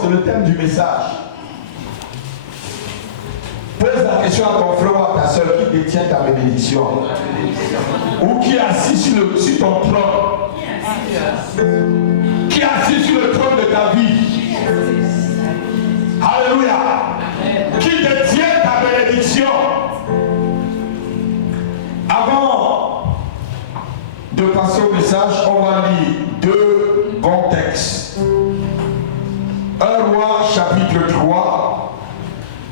C'est le thème du message. Pose la question à ton frère ou à ta soeur qui détient ta bénédiction. Ou qui est assis sur ton trône. Qui est assis sur le trône de ta vie. Alléluia. Qui détient ta bénédiction. Avant de passer au message, on va lire deux bons textes. 1 Roi chapitre 3,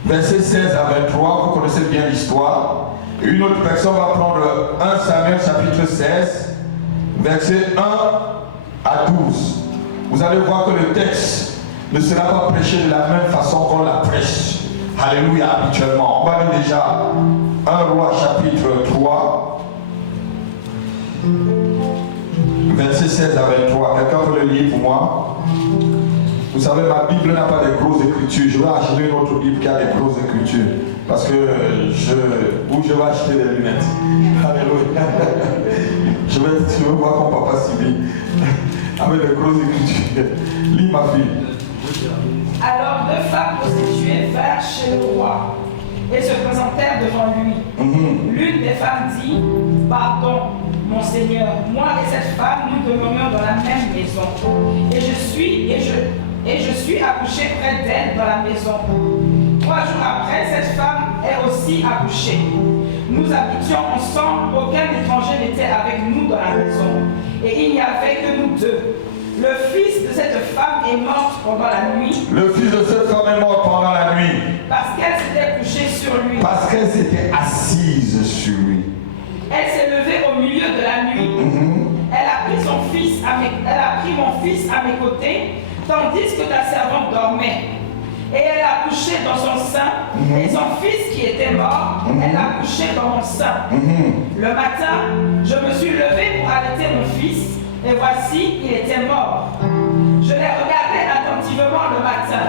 versets 16 à 23, vous connaissez bien l'histoire. Une autre personne va prendre 1 Samuel chapitre 16, versets 1 à 12. Vous allez voir que le texte ne sera pas prêché de la même façon qu'on la prêche. Alléluia, habituellement. On va lire déjà 1 Roi chapitre 3, versets 16 à 23. Quelqu'un peut le lire pour moi? Vous savez, ma Bible n'a pas de grosses écritures. Je vais acheter une autre Bible qui a des grosses écritures. Parce que je vais acheter des lunettes. Alléluia. Je vais voir mon papa Sibi avec des grosses écritures. Lis ma fille. Alors deux femmes prostituées vinrent chez le roi et se présentèrent devant lui. L'une des femmes dit: Pardon, mon Seigneur, moi et cette femme, nous demeurions dans la même maison. Et je suis accouchée près d'elle dans la maison. 3 jours après, cette femme est aussi accouchée. Nous habitions ensemble, aucun étranger n'était avec nous dans la maison. Et il n'y avait que nous deux. Le fils de cette femme est mort pendant la nuit. Le fils de cette femme est mort pendant la nuit. Parce qu'elle s'était couchée sur lui. Parce qu'elle s'était assise sur lui. Elle s'est levée au milieu de la nuit. Elle a pris mon fils à mes côtés, tandis que ta servante dormait. Et elle a couché dans son sein, et son fils qui était mort, elle a couché dans mon sein. Le matin, je me suis levée pour allaiter mon fils, et voici, il était mort. Je l'ai regardé attentivement le matin,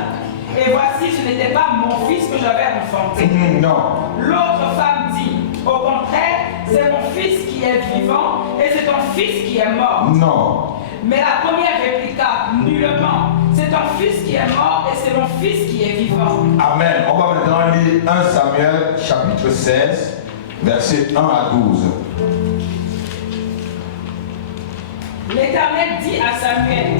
et voici, ce n'était pas mon fils que j'avais enfanté. Non. L'autre femme dit: au contraire, c'est mon fils qui est vivant, et c'est ton fils qui est mort. Non. Mais la première répliqua: nullement, c'est ton fils qui est mort et c'est mon fils qui est vivant. Amen. On va maintenant lire 1 Samuel chapitre 16, versets 1 à 12. L'Éternel dit à Samuel: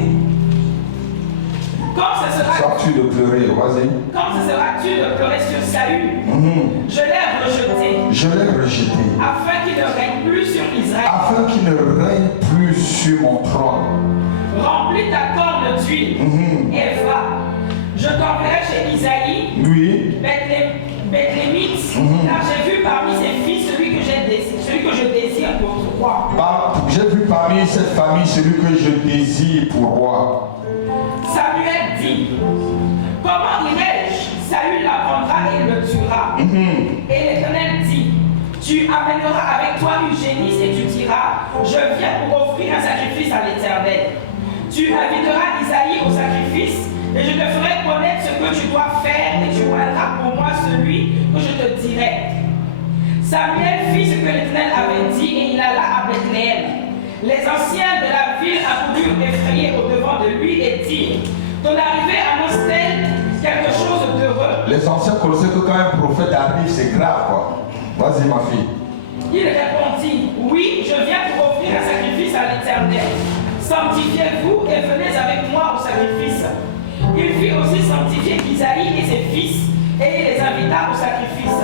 quand ce sera-tu de pleurer, vas-y. Quand cesseras-tu de pleurer sur Saül? Je l'ai rejeté. Je l'ai rejeté. Afin qu'il ne règne plus sur Israël. Afin qu'il ne règne plus sur mon trône. Remplis ta corne d'huile et va. Je t'enverrai chez Isaïe, oui. Bethlémite, car j'ai vu parmi ses fils celui que je désire pour roi. J'ai vu parmi cette famille celui que je désire pour roi. Samuel dit: comment irai-je? Saül l'apprendra et le tuera. Et l'Éternel dit: tu amèneras avec toi une génisse et tu diras: je viens pour offrir un sacrifice à l'Éternel. Tu inviteras Isaïe au sacrifice et je te ferai connaître ce que tu dois faire et tu oindras pour moi celui que je te dirai. Samuel fit ce que l'Éternel avait dit et il alla à Bethléem. Les anciens de la ville accoururent effrayés au-devant de lui et dirent: ton arrivée annonce-t-elle quelque chose d'heureux? Les anciens connaissaient que quand un prophète arrive, c'est grave, quoi. Vas-y, ma fille. Il répondit: oui, je viens pour offrir un sacrifice à l'Éternel. Sanctifiez-vous et venez avec moi au sacrifice. Il fit aussi sanctifier Isaïe et ses fils et il les invita au sacrifice.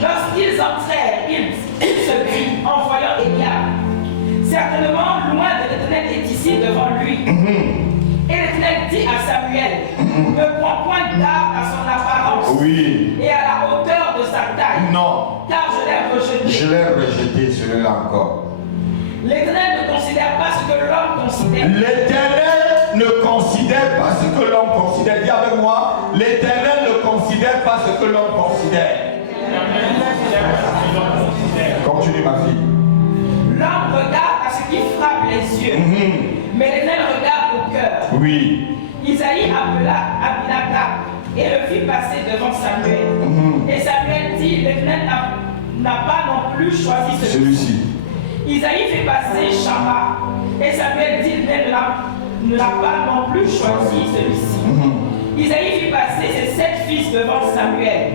Lorsqu'ils entrèrent, il se dit en voyant Eliab: certainement, loin de l'Éternel est ici devant lui. Et l'Éternel dit à Samuel: ne prends point garde à son apparence et à la hauteur de sa taille. Non. Car je l'ai rejeté. Je l'ai rejeté, celui-là encore. L'Éternel ne considère pas ce que l'homme considère. L'Éternel ne ne considère pas ce que l'homme considère. Dis avec moi, l'Éternel ne considère pas ce que l'homme considère. Continue ma fille. L'homme regarde à ce qui frappe les yeux, mais l'Éternel regarde au cœur. Oui. Isaïe appela Abinadab et le fit passer devant Samuel. Et Samuel dit, l'Éternel n'a pas non plus choisi celui-ci. Isaïe fait passer Shama. Et Samuel dit, l'Éternel n'a pas non plus choisi celui-ci. Isaïe fit passer ses 7 fils devant Samuel.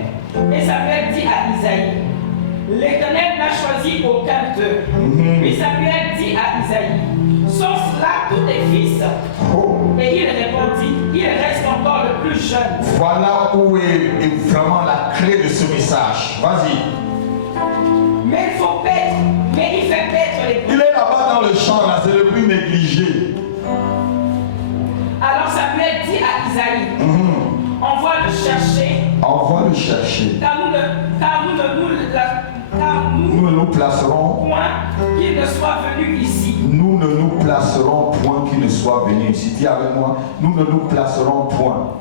Et Samuel dit à Isaïe, l'Éternel n'a choisi aucun d'eux. Puis Samuel dit à Isaïe, sont-ce là tous tes fils? Et il répondit, il reste encore le plus jeune. Voilà où est vraiment la clé de ce message. Vas-y. Mais il faut paître, mais il fait paître les... Il est là-bas dans le champ, là, c'est le plus négligé. Alors Samuel dit à Isaïe, envoie le chercher. Envoie le chercher. Car nous ne nous placerons point qu'il ne soit venu ici. Nous ne nous placerons point qu'il ne soit venu ici. Dis avec moi, nous ne nous placerons point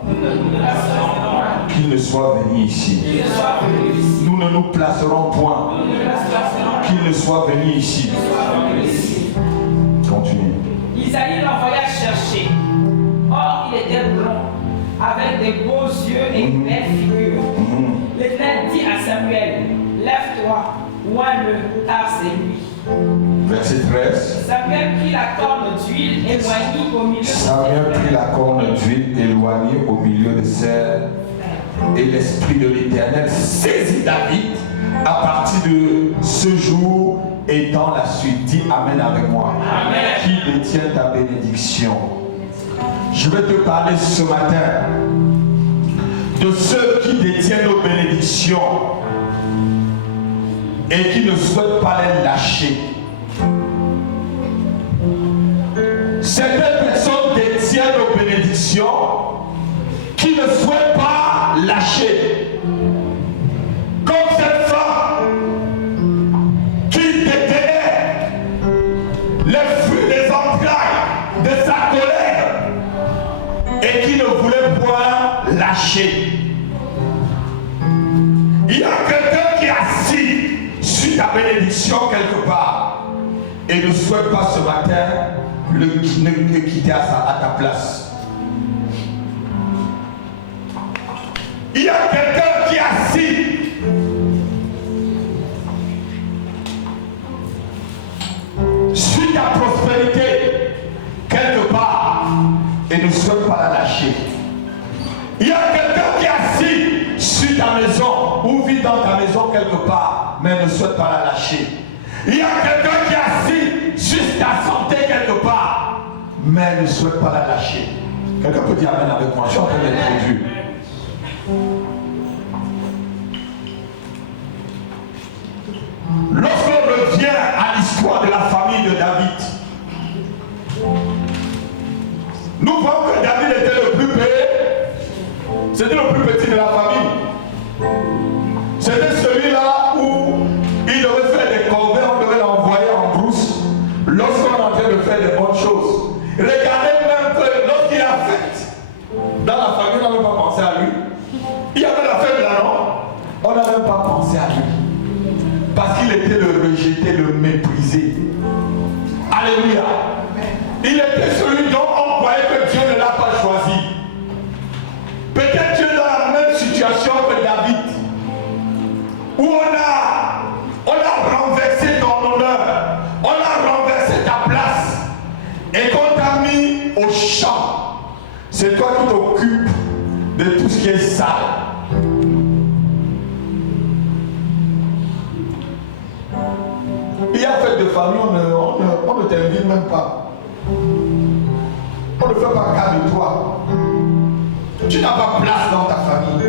qu'il ne soit venu ici. Nous ne nous placerons point qu'il ne soit venu ici. Continue. Isaïe l'envoya chercher. Or, il était blond, avec des beaux yeux et une belle figure. L'Éternel dit à Samuel, lève-toi, oins-le, car c'est lui. Verset 13. Samuel prit la corne d'huile éloignée au milieu de Samuel prit la corne d'huile éloignée au milieu de celle, et l'Esprit de l'Éternel saisit David à partir de ce jour et dans la suite. Dis Amen avec moi. Amen. Qui détient ta bénédiction? Je vais te parler ce matin de ceux qui détiennent nos bénédictions et qui ne souhaitent pas les lâcher. Certaines personnes détiennent nos bénédictions qui ne souhaitent pas lâcher. Comme cette femme qui détenait les fruits des entrailles de sa colère et qui ne voulait point lâcher. Il y a quelqu'un qui est assis sur ta bénédiction quelque part et ne souhaite pas ce matin le quitter à ta place. Il y a quelqu'un qui est assis sur ta prospérité quelque part et ne souhaite pas la lâcher. Il y a quelqu'un qui est assis sur ta maison ou vit dans ta maison quelque part mais ne souhaite pas la lâcher. Il y a quelqu'un qui est assis sur ta santé quelque part mais ne souhaite pas la lâcher. Quelqu'un peut dire amen avec moi, je suis en train d'être conduit. Lorsqu'on revient à l'histoire de la famille de David, nous voyons que David était le plus payé, c'était le plus petit de la famille. C'était celui-là où il devait faire des corvées, on devait l'envoyer en brousse lorsqu'on est en train de faire des bonnes choses. Regardez même que lorsqu'il a fête, dans la famille, on n'a même pas pensé à lui. Il y avait la fête là, non? On n'a même pas pensé à lui. Parce qu'il était le rejeté, le méprisé. Alléluia. Il était celui dont on croyait que Dieu ne l'a pas choisi. Peut-être Dieu est dans la même situation que David. Où on a renversé ton honneur. On a renversé ta place. Et qu'on t'a mis au champ. C'est toi qui t'occupes de tout ce qui est sale. Il y a fête de famille, on ne t'invite même pas. On ne fait pas cas de toi. Tu n'as pas place dans ta famille.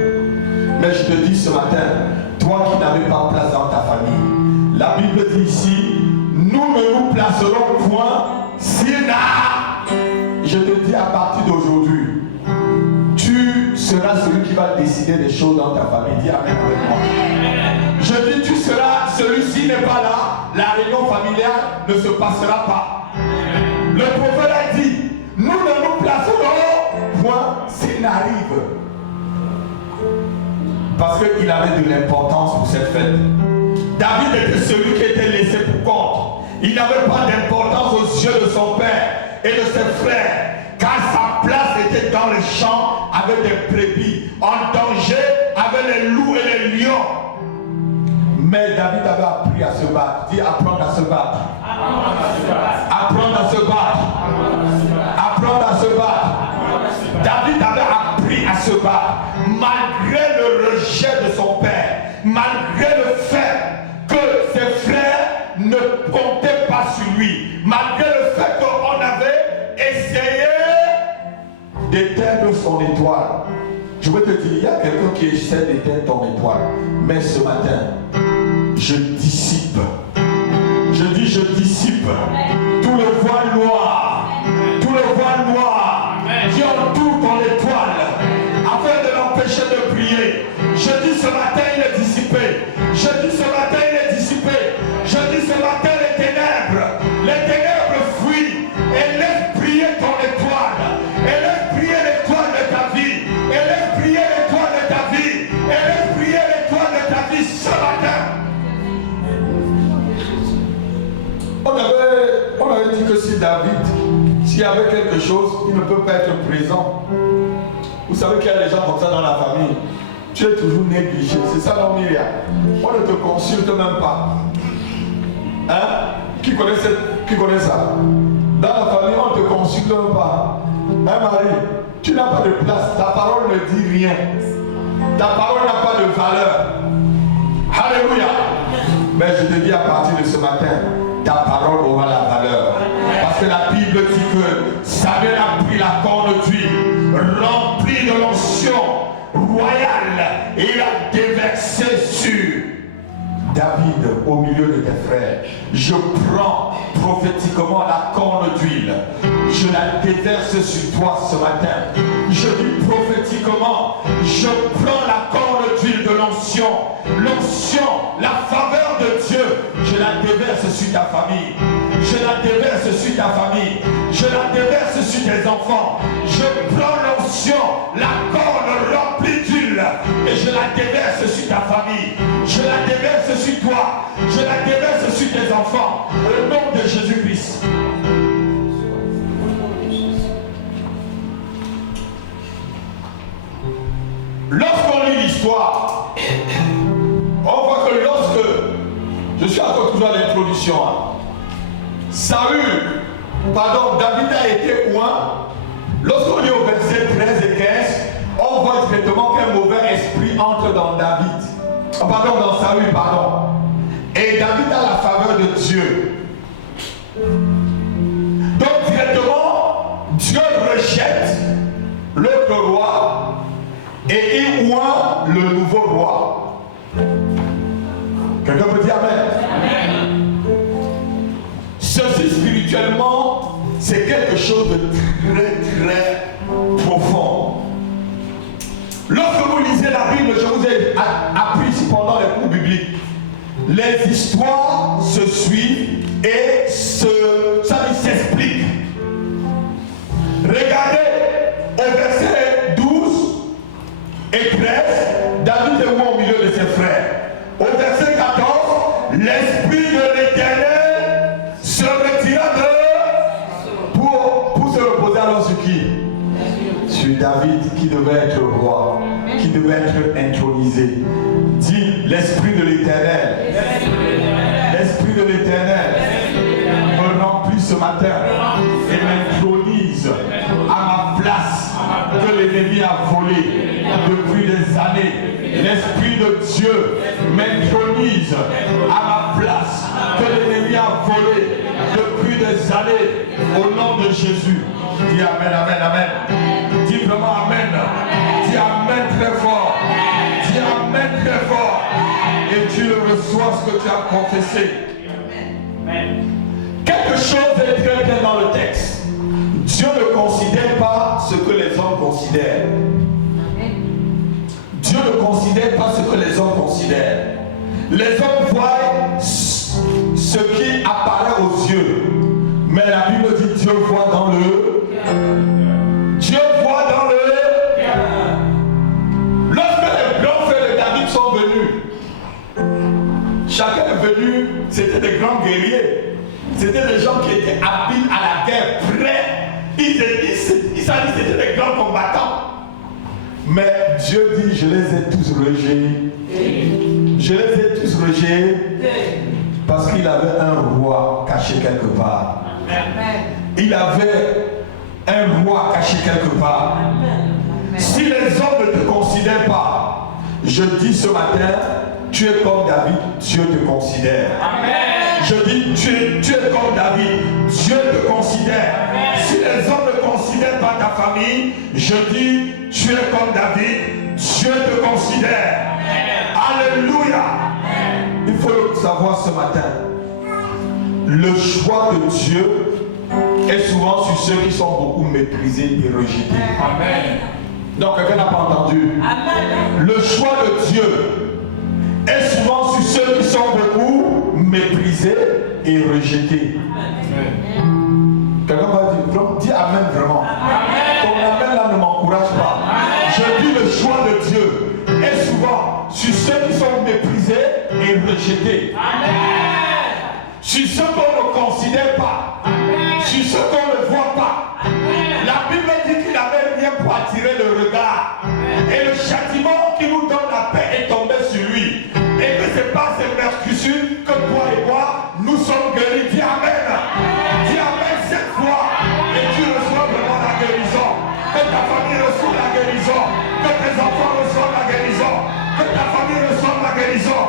Mais je te dis ce matin, toi qui n'avais pas place dans ta famille, la Bible dit ici, nous ne nous placerons point s'il n'a. Je te dis à partir d'aujourd'hui, tu seras celui qui va décider des choses dans ta famille. Dis amen avec moi. Je dis, tu seras, celui-ci n'est pas là, la réunion familiale ne se passera pas. Le prophète a dit, nous ne nous placerons qu'il n'arrive. Parce qu'il avait de l'importance pour cette fête. David était celui qui était laissé pour compte. Il n'avait pas d'importance aux yeux de son père et de ses frères, car sa place était dans les champs avec des brebis, en danger avec les loups et les lions. Mais David avait appris à se battre. Dis apprendre à se battre. Apprendre à se battre. Apprendre à se battre. David avait appris à se battre malgré le rejet de son père, malgré le fait que ses frères ne comptaient pas sur lui, malgré le fait qu'on avait essayé d'éteindre son étoile. Je veux te dire, il y a quelqu'un qui essaie d'éteindre ton étoile, mais ce matin, je dissipe. Je dis je dissipe tout le voile noir, tout le voile noir qui entoure ton étoile afin de l'empêcher de briller. Je dis ce matin il est dissipé. Je dis ce matin il est dissipé. Je dis ce matin les ténèbres fuient et laisse briller ton étoile. Et laisse briller l'étoile de ta vie. Et laisse briller l'étoile de ta vie. Et laisse briller l'étoile de ta vie ce matin. On avait dit que si David, s'il y avait quelque chose, il ne peut pas être présent. Vous savez qu'il y a des gens comme ça dans la famille. Tu es toujours négligé. C'est ça, non, Myriam? On ne te consulte même pas. Hein? Qui connaît ça? Dans la famille, on ne te consulte même pas. Hein, Marie? Tu n'as pas de place. Ta parole ne dit rien. Ta parole n'a pas de valeur. Alléluia. Mais je te dis à partir de ce matin, ta parole aura la valeur. Parce que la Bible dit que Samuel a pris la corne d'huile, rempli de l'onction royale, et il a déversé sur David au milieu de tes frères. Je prends prophétiquement la corne d'huile. Je la déverse sur toi ce matin. Je dis prophétiquement, je prends la corne d'huile de l'onction. L'onction, la faveur de Dieu, je la déverse sur ta famille. Je la déverse sur ta famille. Je la déverse sur tes enfants. Je prends l'onction, la corne remplie d'huile, et je la déverse sur ta famille. Je la déverse sur toi. Je la déverse sur tes enfants. Au nom de Jésus-Christ. Lorsqu'on lit l'histoire, on voit que lorsque, je suis encore toujours à l'introduction, David a été oint. Lorsqu'on lit au verset 13 et 15, on voit directement qu'un mauvais esprit entre dans David. Dans Saül. Et David a la faveur de Dieu. Donc directement, Dieu rejette l'autre roi et il oint le nouveau roi. Quelqu'un peut dire Amen? Ceci spirituellement, c'est quelque chose de très très profond. Lorsque vous lisez la Bible, je vous ai appris ici pendant les cours bibliques, les histoires se suivent et ça s'explique. Regardez au verset 12 et 13, David est au milieu de ses frères. Au verset 14, l'Esprit de l'Éternel se retira pour se reposer alors sur qui? Sur David qui devait être roi, qui devait être intronisé. Dis l'Esprit de l'Éternel. L'Esprit de l'Éternel me remplit ce matin et m'intronise à ma place que l'ennemi a volé depuis des années. L'Esprit de Dieu m'intronise à ma place que l'ennemi a volé depuis des années. Au nom de Jésus. Dis Amen, Amen, Amen. Dis vraiment Amen. Dis Amen très fort. Dis Amen très fort. Et tu le reçois ce que tu as confessé. Amen. Quelque chose est très clair dans le texte. Dieu ne considère pas ce que les hommes considèrent. Dieu ne considère pas ce que les hommes considèrent. Les hommes voient ce qui apparaît aux yeux. Mais la Bible dit Dieu voit dans le c'était des grands guerriers. C'était des gens qui étaient habiles à la guerre, prêts. Ils c'était des grands combattants. Mais Dieu dit, je les ai tous rejetés. Je les ai tous rejetés parce qu'il avait un roi caché quelque part. Il avait un roi caché quelque part. Si les hommes ne te considèrent pas, je dis ce matin, tu es comme David, Dieu te considère. Je dis, tu es comme David, Dieu te considère. Si les hommes ne considèrent pas ta famille, je dis, tu es comme David, Dieu te considère. Alléluia. Il faut le savoir ce matin. Le choix de Dieu est souvent sur ceux qui sont beaucoup méprisés et rejetés. Amen. Donc, quelqu'un n'a pas entendu. Amen. Le choix de Dieu est souvent sur ceux qui sont beaucoup méprisés et rejetés. Amen. Quelqu'un va dire, dis Amen vraiment. Amen. Ton Amen là ne m'encourage pas. Amen. Je dis le choix de Dieu est souvent sur ceux qui sont méprisés et rejetés. Amen. Sur ceux qu'on ne considère pas. Amen. Sur ceux qu'on ne voit pas. Amen. La Bible dit qu'il n'avait rien pour attirer le regard. Amen. Et le châtiment qui nous donne la paix est tombé sur lui. Et que ce n'est pas ces meurtrissures que toi et moi, nous sommes guéris. Dis Amen. Dis Amen cette fois. Et tu reçois vraiment la guérison. Que ta famille reçoive la guérison. Que tes enfants reçoivent la guérison. Que ta famille reçoive la guérison.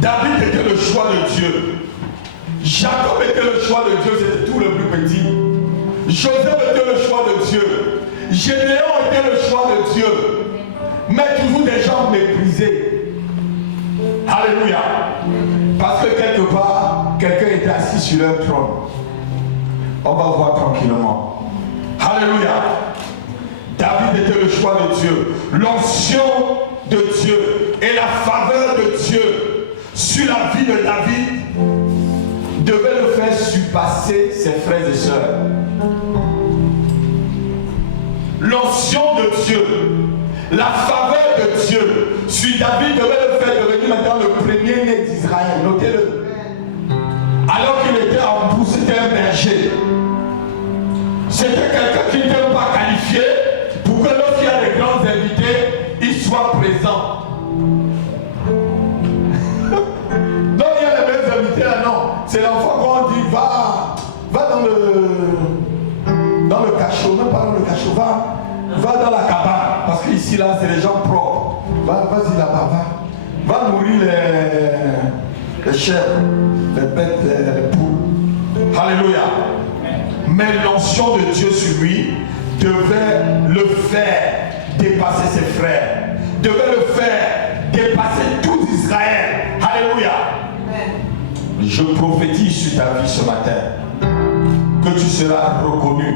David était le choix de Dieu. Jacob était le choix de Dieu, c'était tout le plus petit. Joseph était le choix de Dieu. Gédéon était le choix de Dieu. Mais toujours des gens méprisés. Alléluia. Parce que quelque part, quelqu'un était assis sur leur trône. On va voir tranquillement. Alléluia. David était le choix de Dieu. L'onction de Dieu et la faveur de Dieu sur la vie de David devait le faire surpasser ses frères et sœurs. L'onction de Dieu, la faveur de Dieu sur David devait le faire devenir maintenant le premier-né d'Israël. Notez-le. Alors qu'il était en bout, c'était un berger. C'était quelqu'un qui n'était pas qualifié pour que lorsqu'il y a des grands invités, il soit présent. Non, il y a les mêmes invités là, non. C'est l'enfant qu'on dit, va dans le cachot, même pas dans le cachot, va dans la cabane. Parce qu'ici là, c'est les gens propres. Vas-y là-bas, va nourrir les chèvres, les bêtes, les poules. Alléluia. Mais l'onction de Dieu sur lui devait le faire dépasser ses frères, devait le faire dépasser tout Israël. Alléluia. Je prophétise sur ta vie ce matin que tu seras reconnu,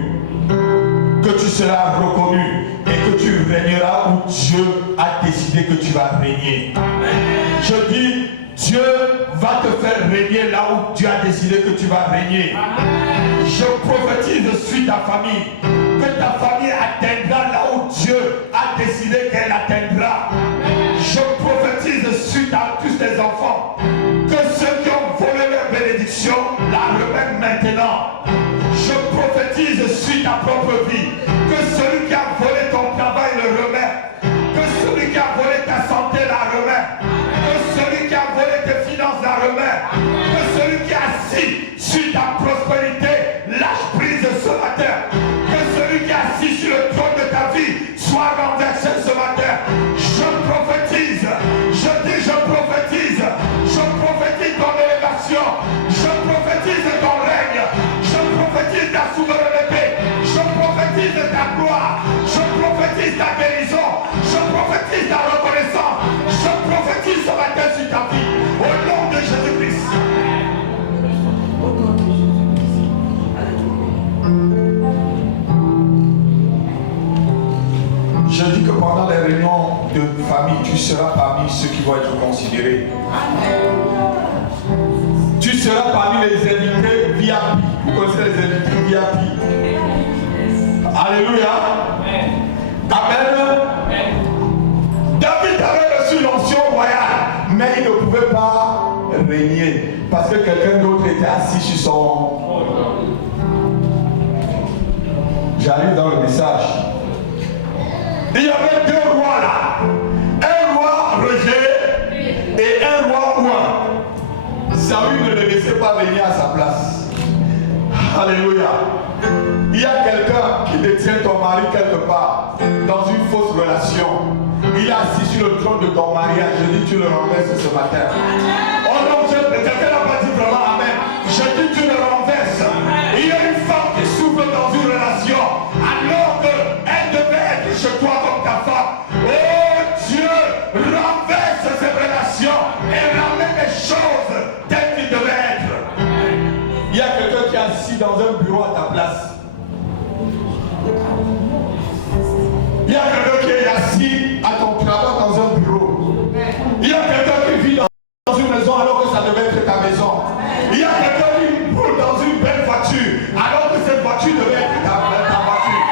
et que tu régneras où Dieu a décidé que tu vas régner. Amen. Je dis, Dieu va te faire régner là où Dieu a décidé que tu vas régner. Amen. Je prophétise sur ta famille que ta famille atteindra là où Dieu a décidé qu'elle atteindra. Amen. Je prophétise sur tous tes enfants que ceux qui ont volé leur bénédiction la remettent maintenant. Je prophétise sur ta propre vie que celui qui a volé ton travail le remet, que celui qui a volé ta santé la remet, que celui qui a volé tes finances la remet, que celui qui est assis sur ta prospérité lâche prise ce matin, que celui qui est assis sur le trône de ta vie soit renversé ce matin. Je prophétise, je dis je prophétise ton élévation, je prophétise ton règne, je prophétise ta souveraineté, je prophétise ta gloire, je prophétise ta guérison, je prophétise ta reconnaissance, je prophétise ce matin sur ta vie, au nom de Jésus-Christ. Je dis que pendant les réunions de famille, tu seras parmi ceux qui vont être considérés. Tu seras parmi les invités VIP. Vous connaissez les invités VIP. Alléluia. Amen. David avait le mais il ne pouvait pas régner parce que quelqu'un d'autre était assis sur son... J'arrive dans le message. Il y avait deux rois là. Un roi rejeté et un roi ouin. Saül ne le laissait pas régner à sa place. Alléluia. Il y a quelqu'un qui détient ton mari quelque part dans une fausse relation. Il est assis sur le trône de ton mariage. Je dis tu le renverses ce matin. Oh non, quelqu'un n'a pas dit vraiment amen. Je dis tu le renverses. Il y a une femme qui souffre dans une relation alors qu'elle devait être chez toi comme ta femme. Oh Dieu, renverse ces relations et ramène les choses telles qu'elles devaient être. Il y a quelqu'un qui est assis dans un bureau à ta place. Il y a quelqu'un qui est assis à ton travail dans un bureau. Il y a quelqu'un qui vit dans une maison alors que ça devait être ta maison. Il y a quelqu'un qui roule dans une belle voiture alors que cette voiture devait être ta voiture.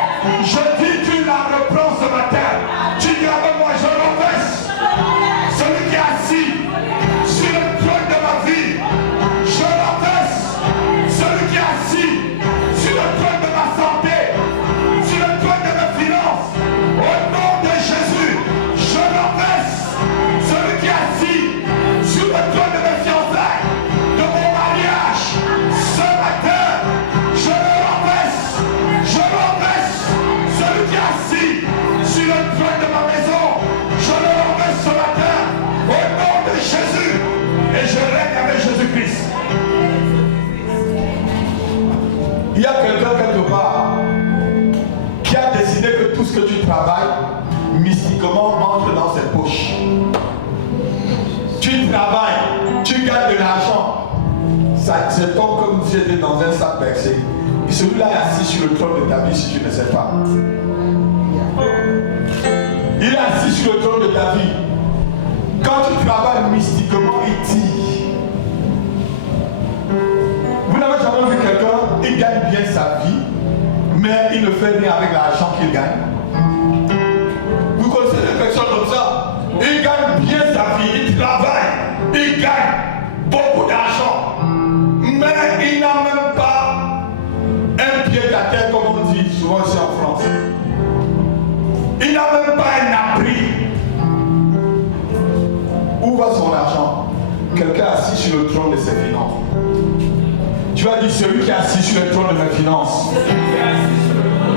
Je dis, tu la reprends ce matin. Tu dis avec moi, je renverse celui qui est assis sur le trône de ma vie. Je renverse celui qui est assis sur le trône de ma santé, sur le trône de mes finances. Au nom de Jésus, je renverse celui qui est assis sur le trône de mes fiançailles, de mon mariage. Ce matin, je le renverse. Je renverse celui qui est assis sur le trône de ma maison. Je le renverse ce matin au nom de Jésus. Et je règne avec Jésus-Christ. Il y a quelqu'un quelque part qui a décidé que tout ce que tu travailles, mystiquement, entre dans ses poches. Tu travailles, tu gagnes de l'argent. Ça se tombe comme si tu étais dans un sac percé. Et celui-là est assis sur le trône de ta vie si tu ne sais pas. Il est assis sur le trône de ta vie. Quand tu travailles mystiquement, il tire. Vous n'avez jamais vu quelqu'un, il gagne bien sa vie, mais il ne fait rien avec l'argent qu'il gagne. Vous connaissez des personnes comme ça? Il gagne bien sa vie, il travaille, il gagne beaucoup d'argent, mais il n'a même pas un pied à terre comme on dit souvent ici en France. Il n'a même pas un abri. Où va son argent? Quelqu'un assis sur le trône de ses finances. Tu as dit celui qui est assis sur le trône de mes finances.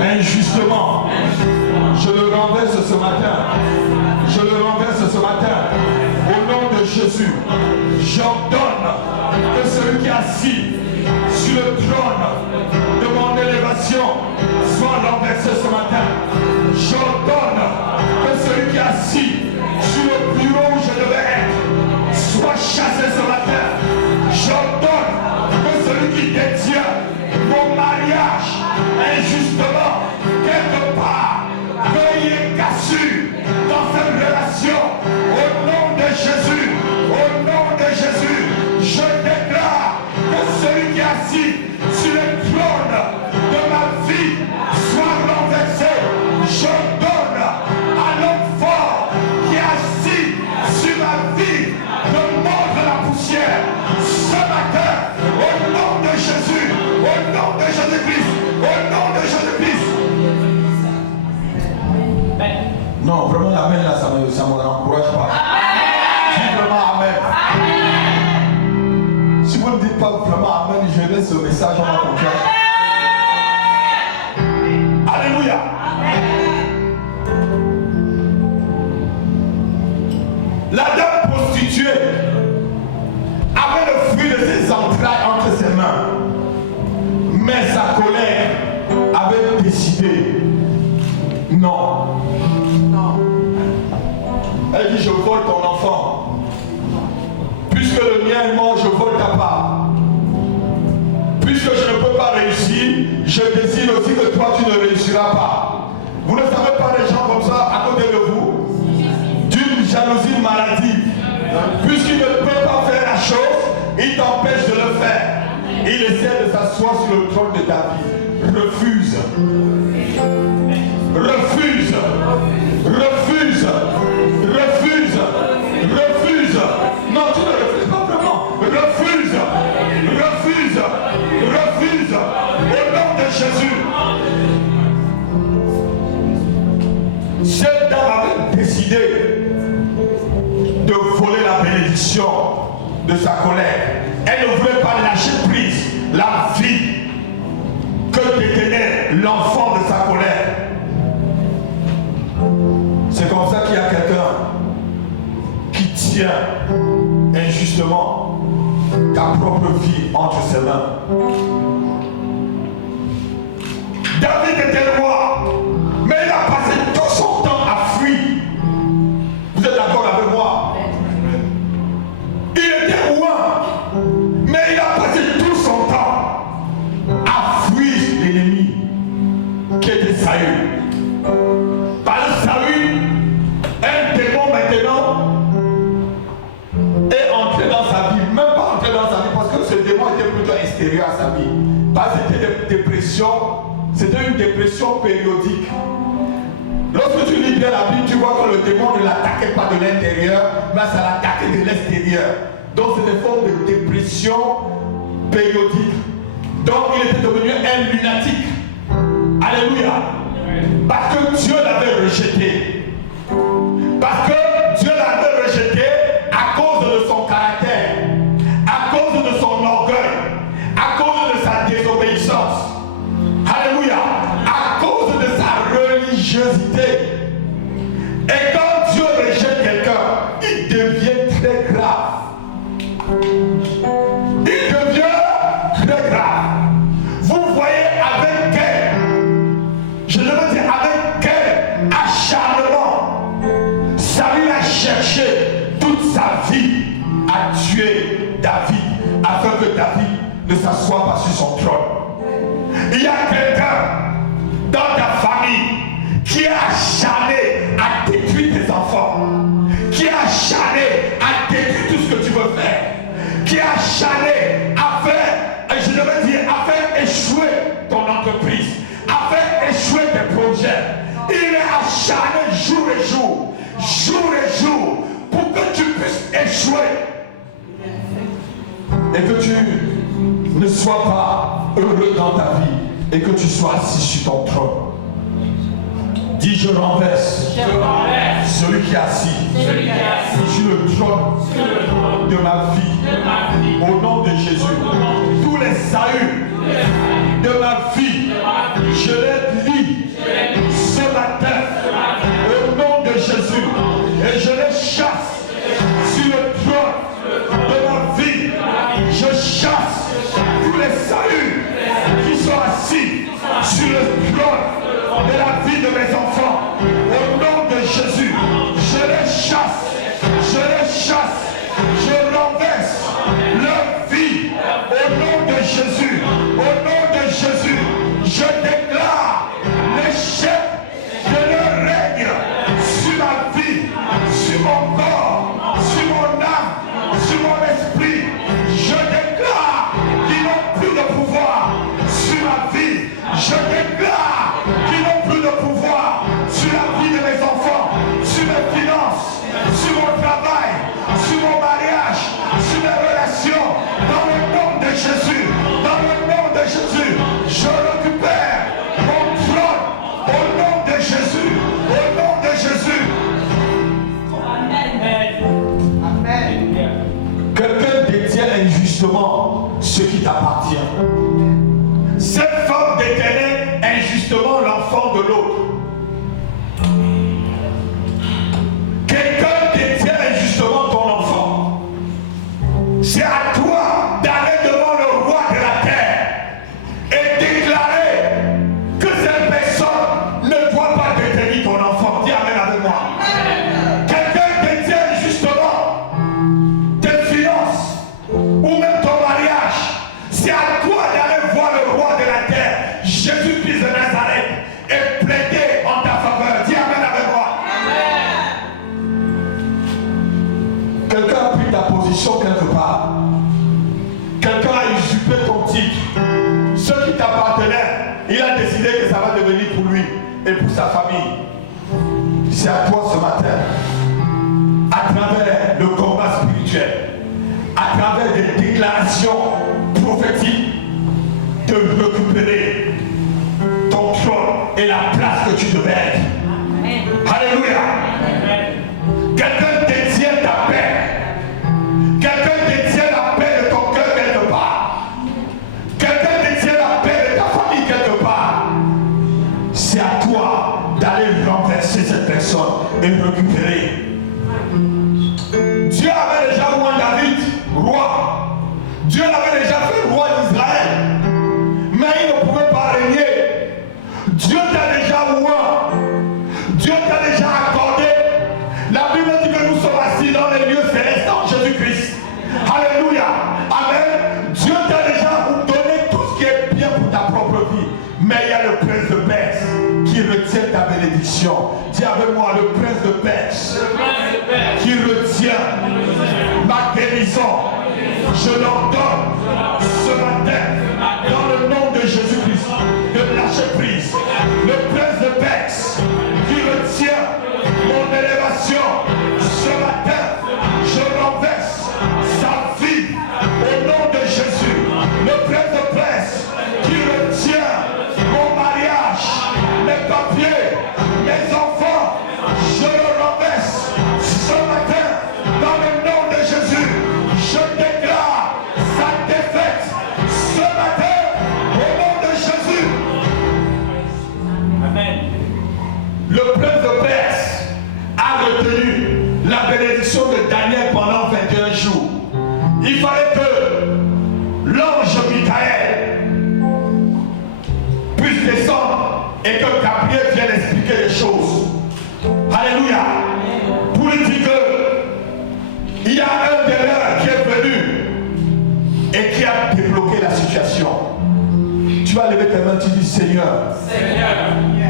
Injustement. Je le renverse ce matin. Je le renverse ce matin. Au nom de Jésus. J'ordonne que celui qui est assis sur le trône de mon élévation soit renversé ce matin. J'ordonne que celui qui est assis sur le bureau où je devais être soit chassé ce matin. J'ordonne que celui qui détient mon mariage injustement quelque part veuillez cassure dans cette relation au nom de Jésus. Au nom de Jésus, je déclare que celui qui est assis sur le trône de ma vie soit renversé. Je donne à l'homme fort qui est assis sur ma vie de mordre la poussière ce matin au nom de Jésus, au nom de Jésus-Christ, au nom de Jésus-Christ. Non, vraiment l'amen là, ça ne m'encourage pas. Dis vraiment amen. Si vous ne dites pas vraiment amen, je laisse le message en ma confiance. Alléluia. La dame prostituée avait le fruit de ses entrailles entre ses mains. Mais sa colère avait décidé. Non. Elle dit, je vole ton enfant. Puisque le mien est mort, je vole ta part. Puisque je ne peux pas réussir, je décide aussi que toi, tu ne réussiras pas. Vous ne savez pas les gens comme ça à côté de vous? D'une jalousie maladive. Puisqu'il ne peut pas faire la chose, il t'empêche de le faire. Il essaie de s'asseoir sur le trône de ta vie. Refuse. Refuse. Refuse. Refuse. Refuse. de sa colère. Elle ne voulait pas lâcher prise la vie que détenait l'enfant de sa colère. C'est comme ça qu'il y a quelqu'un qui tient injustement ta propre vie entre ses mains. David était roi, mais il a passé tout son temps à fuir. Vous êtes d'accord avec moi? Il était roi, mais il a passé tout son temps à fuir l'ennemi qui était Saül. Parce que Saül, un démon maintenant, est entré dans sa vie, même pas entré dans sa vie, parce que ce démon était plutôt extérieur à sa vie. Parce que c'était des dépressions, c'était une dépression périodique. Lorsque tu lis bien la Bible, tu vois que le démon ne l'attaquait pas de l'intérieur, mais ça l'attaquait de l'extérieur. Donc c'est des formes de dépression périodique. Donc il était devenu un lunatique. Alléluia. Parce que Dieu l'avait rejeté. Parce que Dieu l'avait rejeté à cause de son caractère, à cause de son orgueil, à cause de sa désobéissance. Alléluia. À cause de sa religiosité. Et quand Dieu rejette quelqu'un, il devient très grave. Il devient très grave. Vous voyez avec quel, je devrais dire avec quel acharnement Saül a cherché toute sa vie à tuer David afin que David ne s'assoie pas sur son trône. Il y a quelqu'un dans ta famille qui est acharné à détruire tes enfants, qui est acharné à détruire tout ce que tu veux faire, qui est acharné à faire, je devrais dire, à faire échouer ton entreprise, à faire échouer tes projets. Il est acharné jour et jour, pour que tu puisses échouer et que tu ne sois pas heureux dans ta vie et que tu sois assis sur ton trône. Dis, je renverse celui qui est assis sur le trône de ma vie. Au nom de Jésus. Tous les Saül de ma vie, je les lis ce matin au nom de Jésus. Et je les chasse sur le trône de ma vie. Je chasse tous les Saül qui sont assis sur le trône de la vie de mes enfants. Au nom de Jésus, je les chasse, je renverse leur vie. Au nom de Jésus, je déclare l'échec de leur règne sur ma vie, sur mon corps, sur mon âme, sur mon esprit. Je déclare qu'ils n'ont plus de pouvoir sur ma vie. Je déclare qu'ils n'ont plus de pouvoir sur la vie de mes enfants, sur mes finances, sur mon travail, sur mon mariage, sur mes relations. Dans le nom de Jésus, je récupère mon trône au nom de Jésus, Amen. Quelqu'un détient injustement ce qui t'appartient. Cette femme détenait injustement l'enfant de l'autre. Quelqu'un détient injustement ton enfant. C'est à toi d'aller devant le roi de la terre et déclarer que cette personne ne doit pas détenir ton enfant. Dis amen avec moi. Quelqu'un détient injustement tes finances ou même ton mariage. C'est à toi d'aller voir le roi de la terre, Jésus-Christ de Nazareth, et plaider en ta faveur. Dis amen avec moi. Amen. Quelqu'un a pris ta position quelque part. Quelqu'un a usurpé ton titre. Ce qui t'appartenait, il a décidé que ça va devenir pour lui et pour sa famille. C'est à toi ce matin, à travers le combat spirituel, à travers des déclarations prophétiques, de récupérer ton trône et la place que tu devais être. Amen. Alléluia. Quelqu'un détient ta paix. Quelqu'un détient et récupéré. Dieu avait déjà oint David roi. Dieu l'avait déjà fait roi d'Israël. Mais il ne pouvait pas régner. Dieu t'a déjà oint. Dieu t'a déjà accordé. La Bible dit que nous sommes assis dans les lieux célestes en Jésus-Christ. Alléluia. Amen. Dieu t'a déjà donné tout ce qui est bien pour ta propre vie. Mais il y a le prince de Perse qui retient ta bénédiction. Dis avec moi, le prince de Perse qui retient ma guérison. Je l'ordonne ce matin dans le nom de Jésus-Christ de lâcher prise. Le prince de Perse qui retient mon élévation ce matin, je renverse sa vie au nom de Jésus. Le prince de Perse qui retient mon mariage, mes papiers, mes enfants, je le renverse ce matin dans le nom de Jésus. Je déclare sa défaite ce matin au nom de Jésus. Amen. Le prince de Perse a retenu la bénédiction de Daniel pendant 21 jours. Il fallait que l'ange Michael puisse descendre et que Gabriel vienne expliquer les choses. Alléluia. Pour lui dire que il y a un des leurs qui est venu et qui a débloqué la situation. Tu vas lever tes mains, tu dis Seigneur,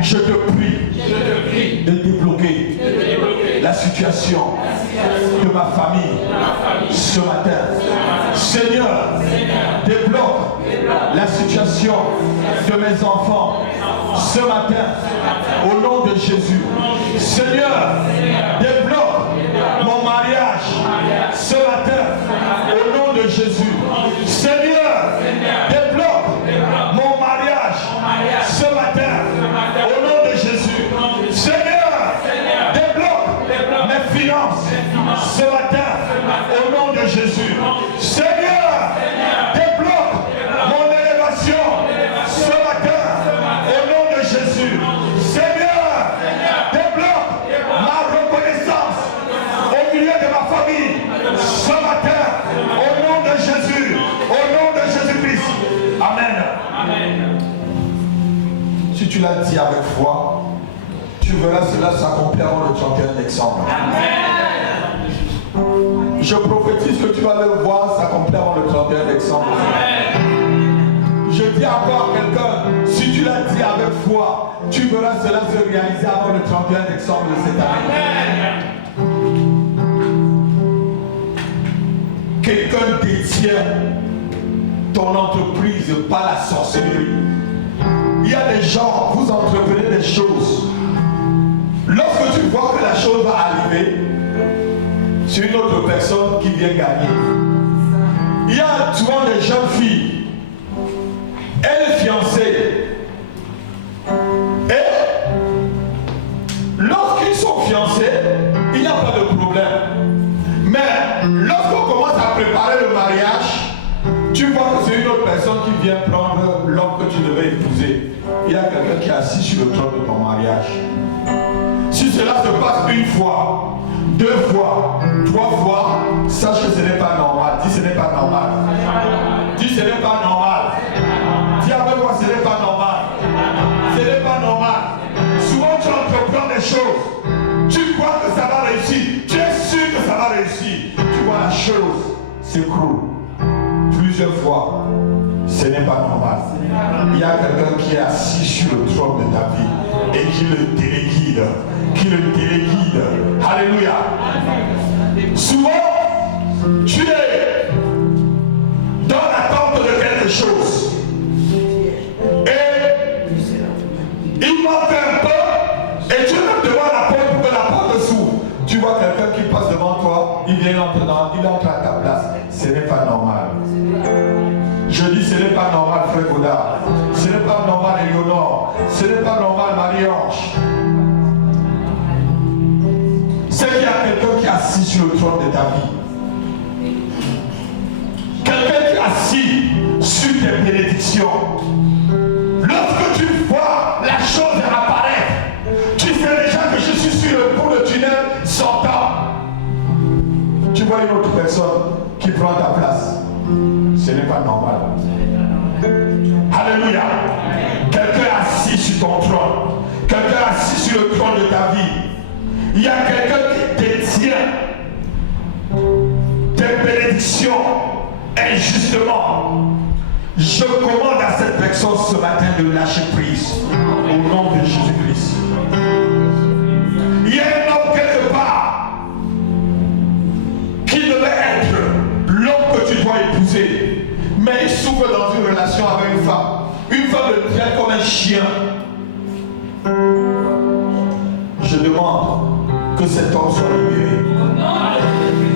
je te prie de débloquer la situation de ma famille ce matin. Seigneur, débloque la situation de mes enfants ce matin au nom de Jésus. Seigneur, débloque mon mariage ce matin au nom de Jésus. Seigneur, débloque mon mariage ce matin au nom de Jésus. Seigneur, débloque mes finances ce matin au nom de Jésus. Seigneur, débloque mon élévation ce matin au nom de Jésus. Seigneur, débloque ma reconnaissance au milieu de ma famille ce matin au nom de Jésus, au nom de Jésus-Christ. Amen. Amen. Si tu l'as dit avec foi, tu verras cela s'accomplir avant le 31 décembre. Amen. Je prophétise que tu vas le voir s'accomplir avant le 31 décembre. Amen. Je dis encore à quelqu'un, si tu l'as dit avec foi, tu verras cela se réaliser avant le 31 décembre de cette année. Amen. Quelqu'un détient ton entreprise par la sorcellerie. Il y a des gens, vous entreprenez des choses. Lorsque tu vois que la chose va arriver, c'est une autre personne qui vient gagner. Il y a souvent des jeunes filles, elle est fiancée. Et lorsqu'ils sont fiancés, il n'y a pas de problème. Mais lorsqu'on commence à préparer le mariage, tu vois que c'est une autre personne qui vient prendre l'homme que tu devais épouser. Il y a quelqu'un qui est assis sur le trône de ton mariage. Si cela se passe une fois, deux fois, trois fois, sache que ce n'est pas normal. Dis ce n'est pas normal. Dis ce n'est pas normal. Dis avec moi ce n'est pas normal. Ce n'est pas normal. Souvent tu entreprends des choses. Tu crois que ça va réussir. Tu es sûr que ça va réussir. Tu vois la chose s'écroule. Plusieurs fois. Ce n'est pas normal. Il y a quelqu'un qui est assis sur le trône de ta vie et qui le téléguide. Qui le téléguide. Alléluia. Souvent, tu es dans l'attente de quelque chose. Et il manque un peu. Et tu es devant la porte pour que la porte s'ouvre. Tu vois quelqu'un qui passe devant toi. Il vient entrer il entre à ta place. Ce n'est pas normal. Je dis ce n'est pas normal, frère Godard. Ce n'est pas normal, Éléonore. Ce n'est pas normal, Marie-Ange. C'est qu'il y a quelqu'un qui est assis sur le trône de ta vie. Quelqu'un qui est assis sur tes bénédictions. Lorsque tu vois la chose apparaître, tu sais déjà que je suis sur le bout de tunnel. ton trône. Quelqu'un assis sur le trône de ta vie. Il y a quelqu'un qui détient tes bénédictions injustement. Je commande à cette personne ce matin de lâcher prise au nom de Jésus-Christ. Il y a un homme quelque part qui devait être l'homme que tu dois épouser, mais il souffre dans une relation avec une femme. Une femme le traite comme un chien. Je demande que cet homme soit libéré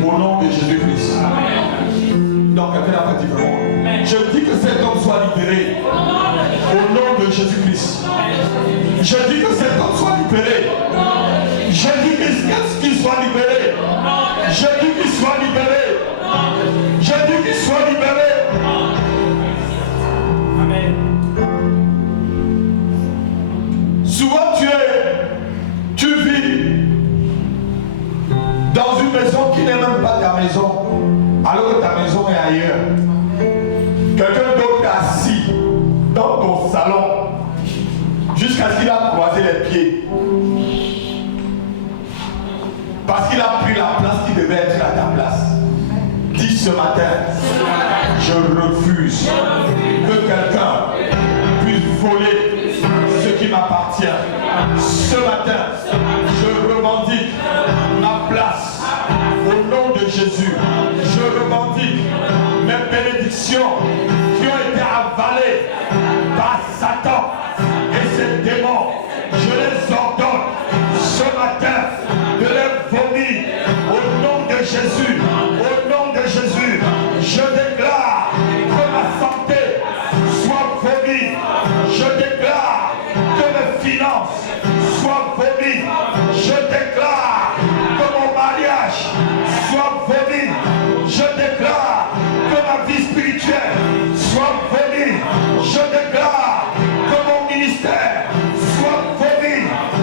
au nom de Jésus-Christ. Donc quelqu'un n'a pas dit vraiment. Je dis que cet homme soit libéré au nom de Jésus-Christ. Je dis que cet homme soit libéré. Je dis qu'il soit libéré. Je dis qu'il soit libéré. Je dis qu'il soit libéré. Amen. Souvent tu vis dans une maison qui n'est même pas ta maison, alors que ta maison est ailleurs. Quelqu'un d'autre est assis dans ton salon jusqu'à ce qu'il a croisé les pieds. Parce qu'il a pris la place qui devait être à ta place. Dis ce matin, je refuse que quelqu'un puisse voler ce qui m'appartient. Ce matin, je revendique ma place au nom de Jésus. Je revendique mes bénédictions qui ont été avalées par Satan et ses démons. Je les ordonne ce matin de les vomir au nom de Jésus. Au nom de Jésus, je déclare que ma santé soit vomi. Je déclare que mes finances soient vomies. Je déclare que mon mariage soit vomi. Je déclare que ma vie spirituelle soit vomi. Je déclare que mon ministère soit vomi.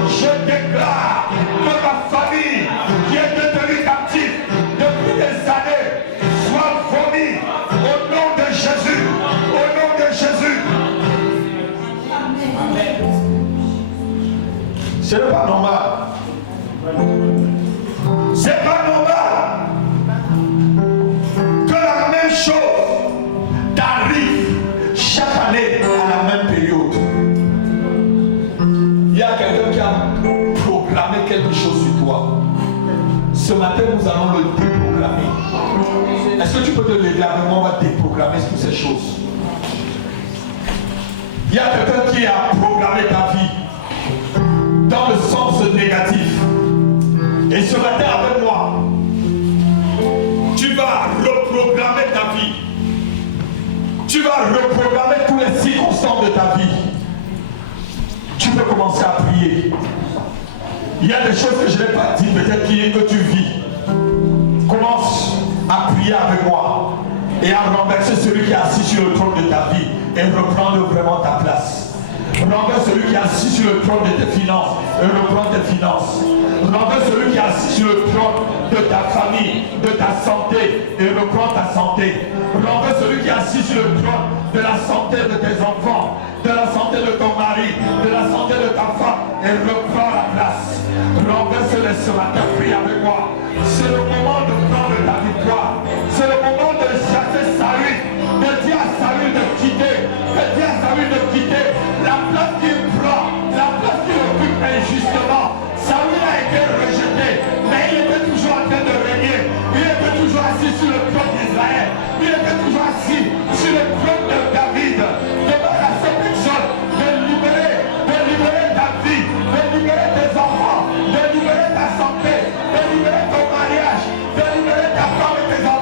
Je déclare que ma famille qui est détenue captive depuis des années soit vomi au nom de Jésus. Au nom de Jésus. Ce n'est pas normal. C'est pas normal que la même chose t'arrive chaque année à la même période. Il y a quelqu'un qui a programmé quelque chose sur toi. Ce matin, nous allons le déprogrammer. Est-ce que tu peux te lever avec moi? On va déprogrammer toutes ces choses. Il y a quelqu'un qui a programmé ta vie dans le sens négatif. Et ce matin avec moi, tu vas reprogrammer ta vie. Tu vas reprogrammer tous les circonstances de ta vie. Tu peux commencer à prier. Il y a des choses que je n'ai pas dit, peut-être que tu vis. Commence à prier avec moi et à renverser celui qui est assis sur le trône de ta vie et reprendre vraiment ta place. Renverse celui qui est assis sur le trône de tes finances et reprends tes finances. Renverse celui qui est assis sur le trône de ta famille, de ta santé et reprends ta santé. Renverse celui qui est assis sur le trône de la santé de tes enfants, de la santé de ton mari, de la santé de ta femme et reprends la place. Renverse-les ce matin, prie avec moi. C'est le moment de prendre ta victoire. C'est le moment de chasser Saül, de dire à Saül de quitter, la place qu'il prend, la place qu'il occupe injustement. Saül a été rejeté, mais il était toujours en train de régner. Il était toujours assis sur le trône d'Israël. Il était toujours assis sur le trône de David. Demande à cette personne de libérer ta vie, de libérer tes enfants, de libérer ta santé, de libérer ton mariage, de libérer ta femme et tes enfants.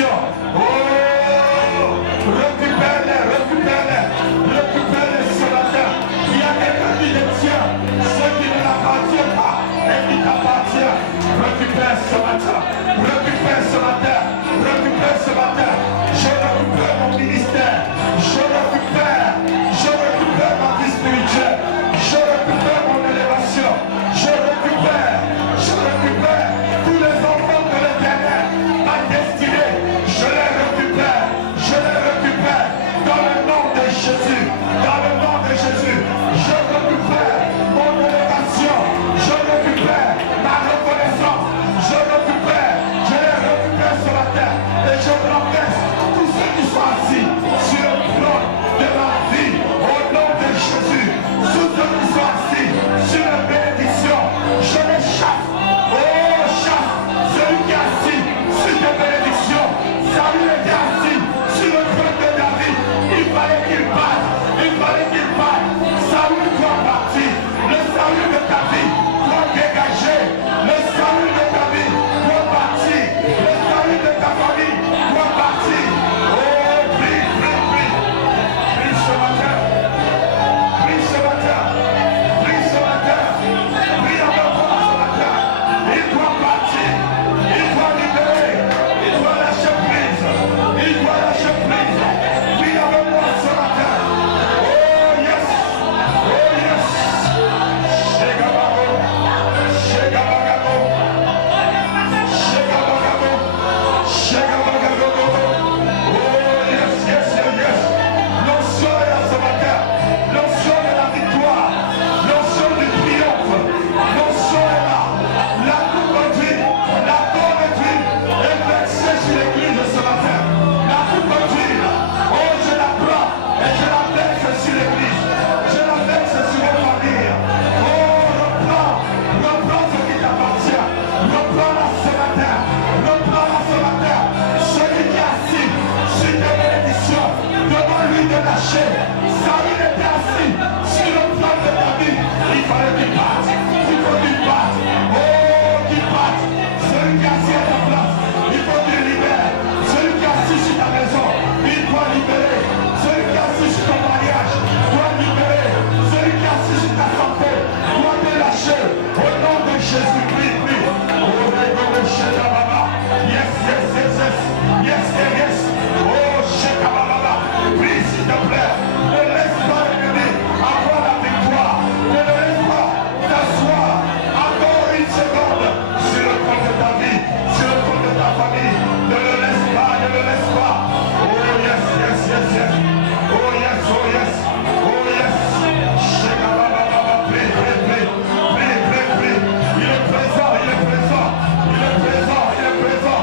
bénédictions. Oh, récupère-les, récupère-les, récupère-les ce matin. Il y a quelqu'un qui les tient, ceux qui ne l'appartiennent pas et qui t'appartient. Récupère ce matin, récupère ce matin, récupère ce matin. Je récupère mon ministère, je récupère ma vie spirituelle, je récupère mon élévation, je récupère tous les enfants de l'Éternel, ma destinée, je les récupère dans le nom de Jésus, dans le nom de Jésus, je récupère mon élévation, je récupère ma reconnaissance, je les récupère ce matin et je renverse tous ceux qui sont assis sur le trône de ma vie au nom de Jésus, tous ceux qui sont assis sur la bénédiction, je les chasse. Oh, chasse celui qui est assis sur tes bénédictions. Saül était assis sur le trône de David. Il fallait qu'il batte. Saül doit partir. Le Saül de David doit dégager. Le Saül de David doit partir. Le Saül de ta famille doit partir. Oh, prie ce matin. Prie ce matin. Prie avec moi ce matin. Il doit partir. Il doit libérer. Il doit lâcher prise. Prie avec moi ce matin. Oh yes. Saül était assis sur le trône de David. Il fallait qu'il parte. Il faut qu'il parte. Oh, qu'il parte. Celui qui est assis à ta place, il faut qu'il libère. Celui qui est assis sur ta maison, il doit libérer. Celui qui est assis sur ton mariage doit libérer. Celui qui est assis sur ta santé doit te lâcher. Au nom de Jésus, prie. Oh, yes. Oh, Shekababa. Prie s'il te plaît. Ne laisse pas l'ennemi avoir la victoire. Ne le laisse pas t'asseoir encore une seconde sur le trône de ta vie, sur le trône de ta famille. Ne le laisse pas. Oh yes. Oh yes. Shekababa. Prie. Il est présent.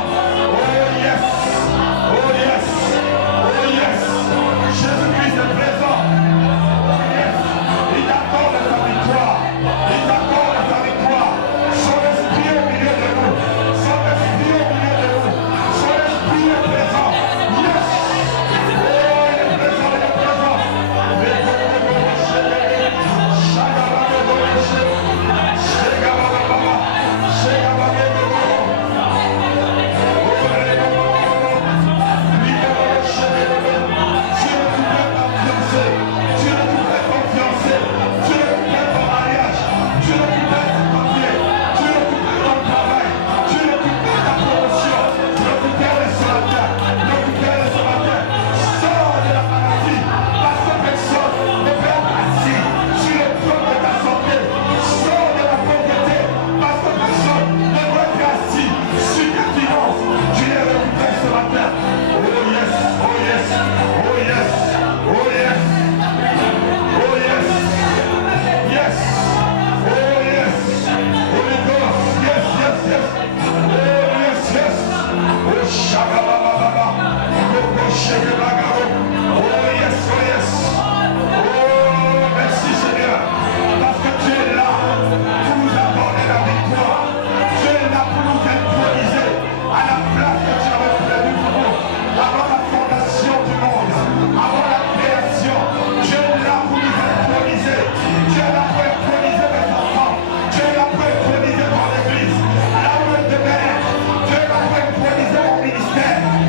Oh yes. Jésus-Christ est présent. Il t'accorde sa victoire. Son esprit est au milieu de nous. Son esprit est présent. Yes. Oh, il est présent.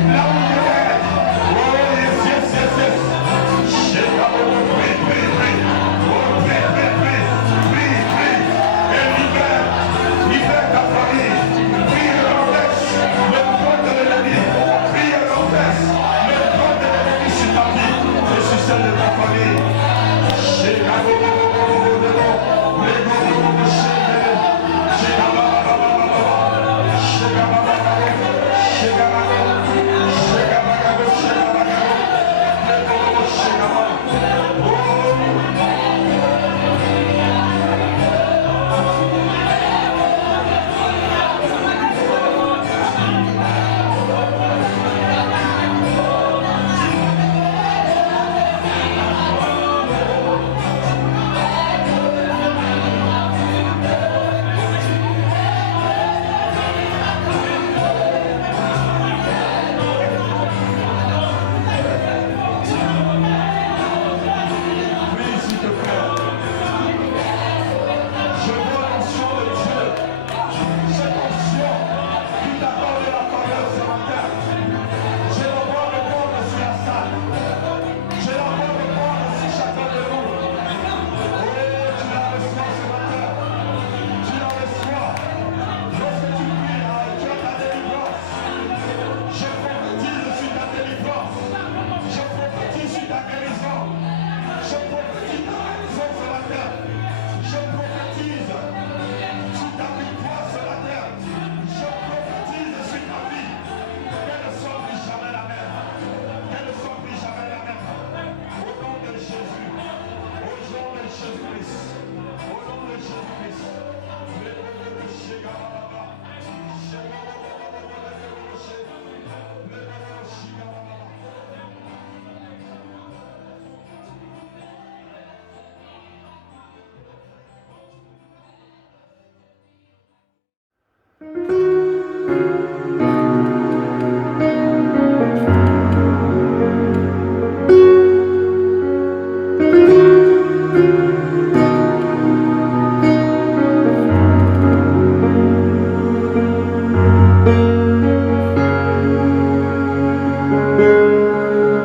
Là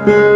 Amen.